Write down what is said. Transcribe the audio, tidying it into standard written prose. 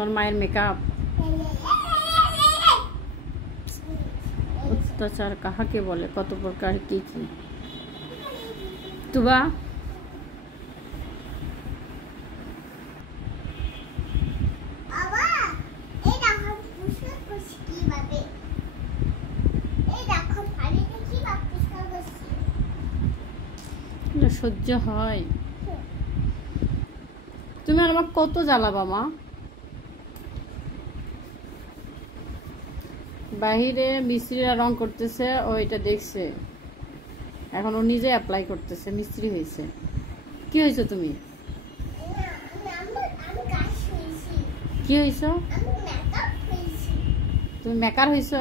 তোমার মায়ের মেকআপ? অত্যাচার কাহাকে বলে, কত প্রকার কি কি? তুবা সহ্য হয়? তুমি আমার কত জ্বালাবা মা। বাহিরে মিস্ত্রিরা রং করতেছে, ও এটা দেখছে, এখন ও নিজে অ্যাপ্লাই করতেছে, মিস্ত্রি হয়েছে। কি হয়েছে তুমি? কি হয়েছ তুমি? মেকার হয়েছ?